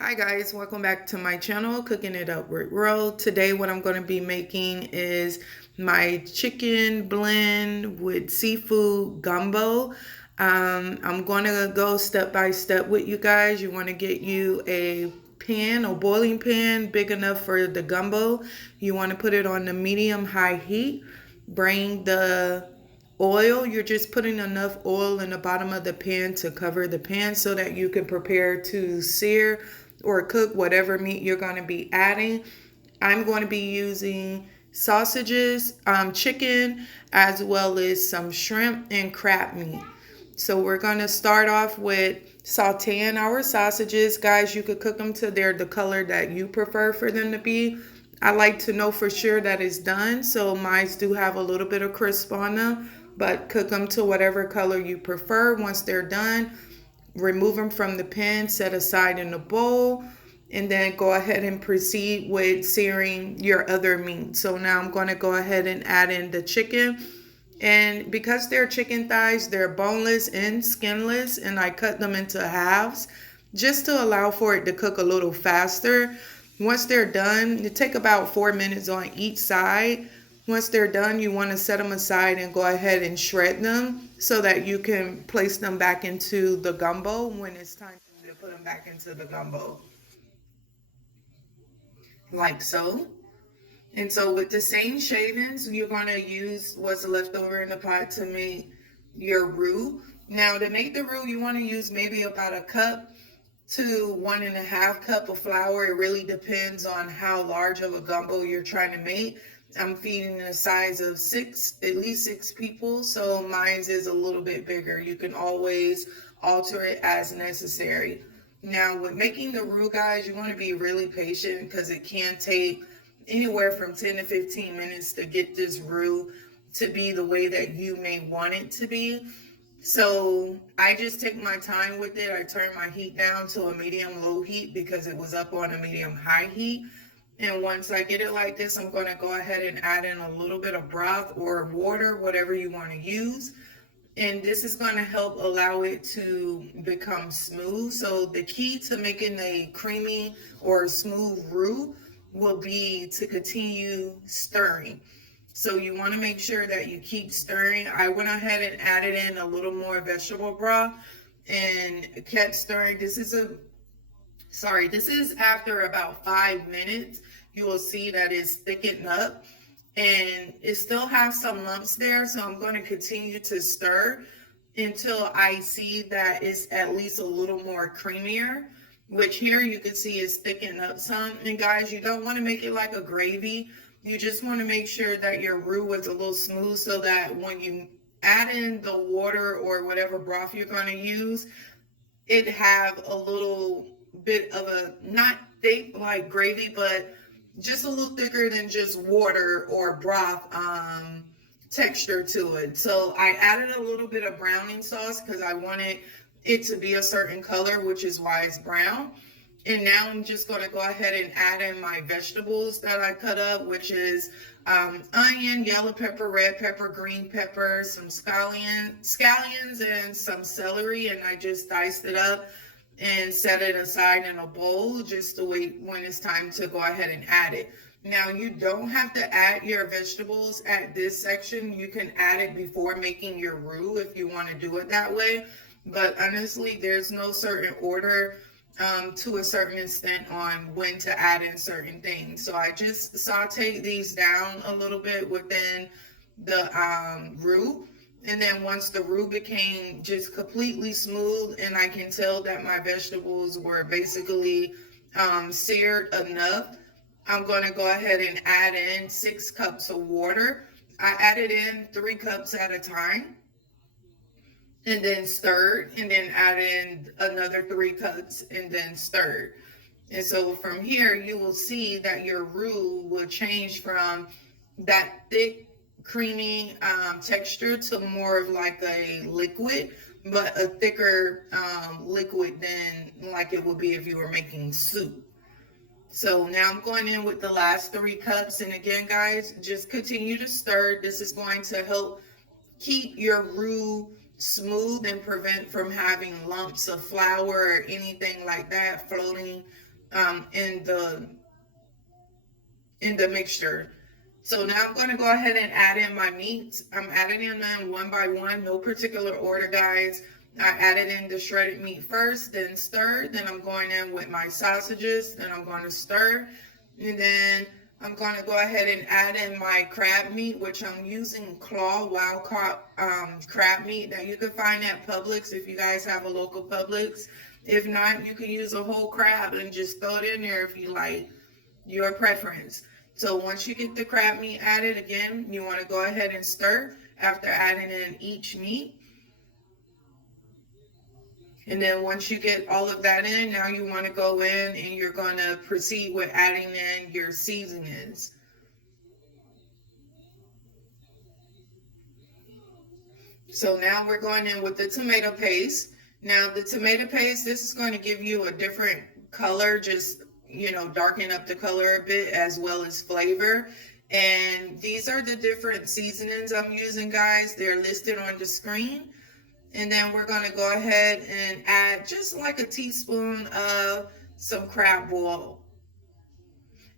Hi guys, welcome back to my channel, Cooking It Up with Roux. Today what I'm going to be making is my chicken blend with seafood gumbo. I'm going to go step by step with you guys. You want to get you a pan, a boiling pan big enough for the gumbo. You want to put it on the medium high heat. Bring the oil. You're just putting enough oil in the bottom of the pan to cover the pan so that you can prepare to sear or cook whatever meat you're going to be adding. I'm going to be using sausages, chicken, as well as some shrimp and crab meat. So we're going to start off with sauteing our sausages. Guys, you could cook them to the color that you prefer for them to be. I like to know for sure that it's done. So mine do have a little bit of crisp on them, but cook them to whatever color you prefer. Once they're done, remove them from the pan, set aside in a bowl, and then go ahead and proceed with searing your other meat. So now I'm going to go ahead and add in the chicken. And because they're chicken thighs, they're boneless and skinless, and I cut them into halves just to allow for it to cook a little faster. Once they're done, it take about 4 minutes on each side. Once they're done, you want to set them aside and go ahead and shred them so that you can place them back into the gumbo when it's time to put them back into the gumbo, like so. And so with the same shavings, you're going to use what's left over in the pot to make your roux. Now to make the roux, you want to use maybe about a cup to 1.5 cup of flour. It really depends on how large of a gumbo you're trying to make. I'm feeding the size of at least six people, so mine is a little bit bigger. You can always alter it as necessary. Now with making the roux, guys, you want to be really patient because it can take anywhere from 10 to 15 minutes to get this roux to be the way that you may want it to be. So I just take my time with it. I turn my heat down to a medium low heat because it was up on a medium high heat. And once I get it like this, I'm going to go ahead and add in a little bit of broth or water, whatever you want to use. And this is going to help allow it to become smooth. So the key to making a creamy or smooth roux will be to continue stirring. So you want to make sure that you keep stirring. I went ahead and added in a little more vegetable broth and kept stirring. This is after about 5 minutes. You will see that it's thickened up and it still has some lumps there. So I'm going to continue to stir until I see that it's at least a little more creamier, which here you can see is thickened up some. And guys, you don't want to make it like a gravy. You just want to make sure that your roux is a little smooth so that when you add in the water or whatever broth you're going to use, it have a little bit of a, not thick like gravy, but just a little thicker than just water or broth texture to it. So I added a little bit of browning sauce because I wanted it to be a certain color, which is why it's brown. And now I'm just going to go ahead and add in my vegetables that I cut up, which is onion, yellow pepper, red pepper, green pepper, some scallions, and some celery. And I just diced it up and set it aside in a bowl just to wait when it's time to go ahead and add it. Now, you don't have to add your vegetables at this section. You can add it before making your roux if you want to do it that way. But honestly, there's no certain order to a certain extent on when to add in certain things. So I just sauteed these down a little bit within the roux. And then once the roux became just completely smooth and I can tell that my vegetables were basically seared enough, I'm going to go ahead and add in 6 cups of water. I added in 3 cups at a time and then stirred, and then add in another 3 cups and then stirred. And so from here, you will see that your roux will change from that thick, creamy texture to more of like a liquid, but a thicker liquid than like it would be if you were making soup. So now I'm going in with the last 3 cups. And again, guys, just continue to stir. This is going to help keep your roux smooth and prevent from having lumps of flour or anything like that floating in the mixture. So now I'm going to go ahead and add in my meats. I'm adding them in one by one, no particular order, guys. I added in the shredded meat first, then stir. Then I'm going in with my sausages. Then I'm going to stir. And then I'm going to go ahead and add in my crab meat, which I'm using wild caught crab meat that you can find at Publix if you guys have a local Publix. If not, you can use a whole crab and just throw it in there if you like, your preference. So once you get the crab meat added, again, you want to go ahead and stir after adding in each meat. And then once you get all of that in, now you want to go in and you're going to proceed with adding in your seasonings. So now we're going in with the tomato paste. Now the tomato paste, this is going to give you a different color, just, darken up the color a bit as well as flavor. And these are the different seasonings I'm using, guys. They're listed on the screen. And then we're going to go ahead and add just like a teaspoon of some crab boil.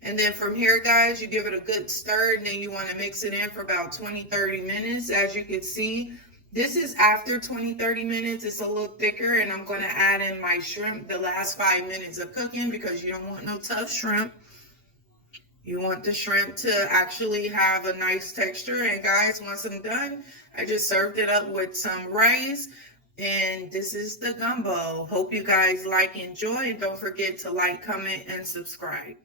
And then from here, guys, you give it a good stir, and then you want to mix it in for about 20-30 minutes. As you can see, this is after 20-30 minutes. It's a little thicker, and I'm going to add in my shrimp the last 5 minutes of cooking because you don't want no tough shrimp. You want the shrimp to actually have a nice texture. And guys, once I'm done, I just served it up with some rice. And this is the gumbo. Hope you guys enjoy. And don't forget to like, comment, and subscribe.